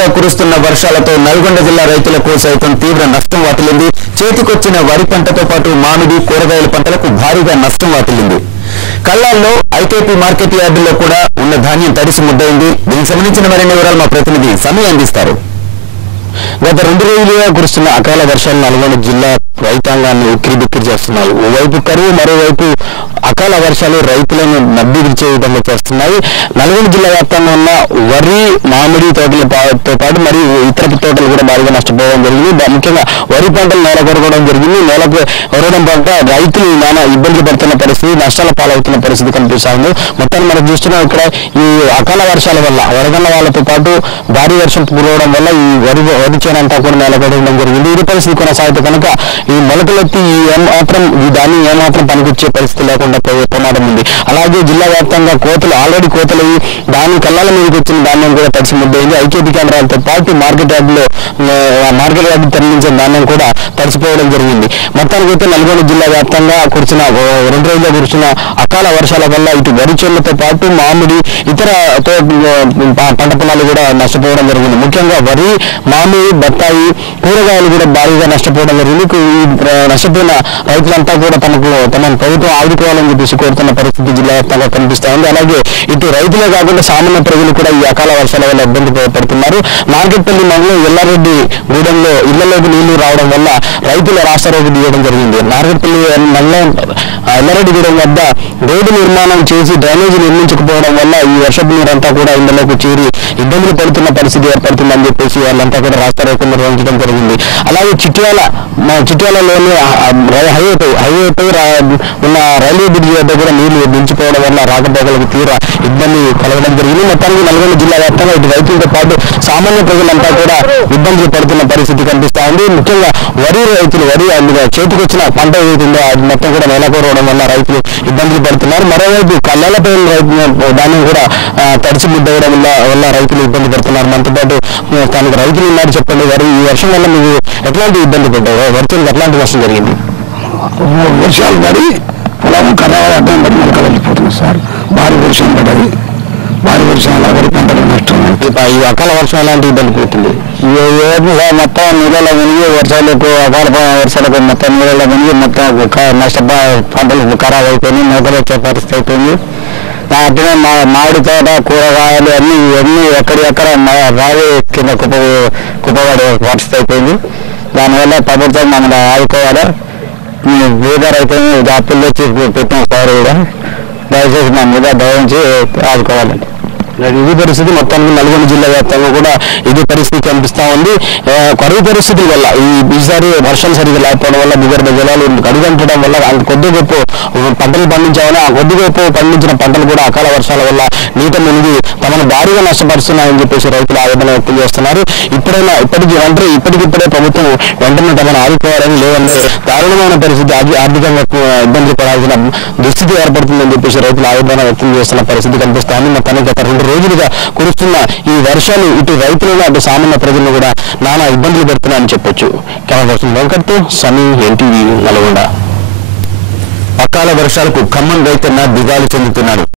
రోజులుగా కురుస్తున్న వర్షాలతో నల్గొండ జిల్లా రైతులకు సైతం తీవ్ర నష్టం వాటిల్లింది. చేతికొచ్చిన వరి పంటతో పాటు మామిడి, కూరగాయల పంటలకు భారీగా నష్టం వాటిల్లింది. కల్లాల్లో ఐకేపీ మార్కెట్ యార్డుల్లో కూడా ఉన్న ధాన్యం తడిసి ముద్దయింది. దీనికి సంబంధించిన మరిన్ని వివరాలు మా ప్రతినిధి సమీ అందిస్తారు. గత 2 రోజులుగా కురుస్తున్న అకాల వర్షాలు నల్గొండ జిల్లా రైతాంగాన్ని ఉక్కిరిబిక్కిరి చేస్తున్నాయి. ఓవైపు కరువు, మరోవైపు అకాల వర్షాలు రైతులను నడ్డివిడిచే విధంగా చేస్తున్నాయి. నల్గొండ జిల్లా వ్యాప్తంగా ఉన్న వరి, మామిడి తోటలతో పాటు మరియు ఇతర తోటలు కూడా భారీగా నష్టపోవడం జరిగింది. ముఖ్యంగా వరి పంటలు నేల కొరగడం జరిగింది. నేలకు కొరగడం పంట రైతులు నానా ఇబ్బందులు పడుతున్న పరిస్థితి, నష్టాల పాలవుతున్న పరిస్థితి కనిపిస్తా ఉంది. మొత్తాన్ని మనం చూస్తున్నాం, ఇక్కడ ఈ అకాల వర్షాల వల్ల వరదల వాళ్ళతో పాటు భారీ వర్షం కురవడం వల్ల ఈ వరి చేనంతా కూడా నేల కొరగడం జరిగింది. ఇది పరిస్థితి కొనసాగితే కనుక ఈ మొలకలెత్తి ఈ ధాన్యం ఏమాత్రం పనికొచ్చే పరిస్థితి లేకుండా పోయే ప్రమాదం ఉంది. అలాగే జిల్లా వ్యాప్తంగా ఆల్రెడీ కోతలు దాని కళ్ళాల మీదకి వచ్చిన ధాన్యం కూడా తడిసి ముద్దయింది. ఐకేపీ కేంద్రాలతో పాటు మార్కెట్ యార్డు తరలించిన ధాన్యం కూడా తడిసిపోవడం జరిగింది. మొత్తానికైతే నల్గొండ జిల్లా వ్యాప్తంగా కురిసిన 2 రోజులుగా కురిసిన అకాల వర్షాల వల్ల ఇటు వరి చేనులతో పాటు మామిడి, ఇతర పంట పొలాలు కూడా నష్టపోవడం జరిగింది. ముఖ్యంగా వరి, మామిడి, బత్తాయి, కూరగాయలు కూడా భారీగా నష్టపోవడం జరిగింది. ఈ నష్టపోయిన రైతులంతా కూడా తమ ప్రభుత్వం ఆదుకోవాలని చెప్పేసి కోరుతున్న పరిస్థితి జిల్లా వ్యాప్తంగా కనిపిస్తా ఉంది. అలాగే ఇటు రైతులే కాకుండా సామాన్య ప్రజలు కూడా ఈ అకాల వర్షాల వల్ల ఇబ్బంది పడుతున్నారు. నార్కెట్పల్లి మండలం ఎల్లారెడ్డి గూడెంలో ఇళ్లలోకి నీళ్లు రావడం వల్ల రైతుల రాస్తారోకు దిగడం జరిగింది. నార్కెట్పల్లి మండలం ఎల్లారెడ్డి గూడెం వద్ద రోడ్డు నిర్మాణం చేసి డ్రైనేజీ నిర్మించకపోవడం వల్ల ఈ వర్షపు నీరంతా కూడా ఇళ్లలోకి చేరి ఇబ్బందులు పడుతున్న పరిస్థితి ఏర్పడుతుందని చెప్పేసి వాళ్ళంతా కూడా రాస్తారోకు నిర్వహించడం జరిగింది. అలాగే చిట్యాలలోని హైవేపై ఉన్న రైల్వే బ్రిడ్జి వద్ద కూడా నీళ్లు దించిపోవడం వల్ల రాకపోకలకు తీవ్ర ఇబ్బంది కలగడం జరిగింది. మొత్తానికి నల్గొండ జిల్లా వ్యాప్తంగా ఇటు రైతులతో పాటు సామాన్య ప్రజలంతా కూడా ఇబ్బందులు పడుతున్న పరిస్థితి కనిపిస్తా ఉంది. ముఖ్యంగా వరి రైతులు చేతికొచ్చిన పంట ఏదైతుందో అది మొత్తం కూడా నేలకోరవడం వల్ల రైతులు ఇబ్బందులు పడుతున్నారు. మరోవైపు కళ్ళాలపై ధాన్యం కూడా తడిసి ముద్దవడం వల్ల రైతులు ఇబ్బంది పడుతున్నారు. మనతో పాటు స్థానిక రైతులు ఉన్నారు. చెప్పండి, ఈ వర్షం వల్ల మీకు ఎట్లాంటి ఇబ్బంది పడ్డారు? వర్షాలకు ఎట్లాంటి వర్షం జరిగింది? వర్షాలు పడి పొలం కర్రాలు అడ్డం పడి మొలకలు వెళ్ళిపోతుంది సార్. భారీ వర్షం పడ్డది. భారీ వర్షం వల్ల వరి పంటలు నష్టం. ఈ అకాల వర్షం ఎలాంటి ఇబ్బంది పోతుంది? మొత్తం నీళ్ళలో మునిగి అకాల వర్షాలకు మొత్తం నీళ్ళలో మునిగి మొత్తం పంటలు ఖరాబ్ అయిపోయింది. మొదలు వచ్చే పరిస్థితి అయిపోయింది. అట్లనే మామిడి తోట, కూరగాయలు అన్ని ఎక్కడెక్కడ రావి కింద కుప్పబడే పరిస్థితి అయిపోయింది. దానివల్ల ప్రభుత్వం మమ్మల్ని ఆదుకోవాలి. పేద రైతులను అప్పులు తెచ్చి పెట్టిన సార్ కూడా దయచేసి మా మీద దయించి ఆదుకోవాలండి. ఇది పరిస్థితి మొత్తానికి నల్గొండ జిల్లా వ్యాప్తంగా కూడా ఇది పరిస్థితి కనిపిస్తా ఉంది. కరువు పరిస్థితుల వల్ల ఈసారి వర్షాలు సరిగ్గా లేకపోవడం వల్ల భూగర్భ జలాలు అడుగంటడం వల్ల కొద్ది గొప్ప పంటలు పండించామని ఆ కొద్ది గొప్ప పండించిన పంటలు కూడా అకాల వర్షాల వల్ల నీట మునిగి తమను భారీగా నష్టపరుస్తున్నాయని చెప్పేసి రైతులు ఆవేదన వ్యక్తం చేస్తున్నారు. ఇప్పటికిప్పుడే ప్రభుత్వం వెంటనే తమను ఆదుకోవాలని, లేదంటే దారుణమైన పరిస్థితి, ఆర్థికంగా ఇబ్బందులు పడాల్సిన దుస్థితి ఏర్పడుతుందని చెప్పేసి రైతులు ఆవేదన వ్యక్తం చేస్తున్న పరిస్థితి కనిపిస్తా ఉంది. మొత్తానికి గత 2 రోజులుగా కురుస్తున్న ఈ వర్షాలు ఇటు రైతులను అటు సామాన్య ప్రజలను కూడా నానా ఇబ్బందులు పెడుతున్నాయని చెప్పొచ్చు. కెమెరా పర్సన్ వెంకట్తో సమీ, ఎన్టీవీ, నల్గొండ. అకాల వర్షాలకు ఖమ్మం రైతన్న దిగాలు చెందుతున్నాడు.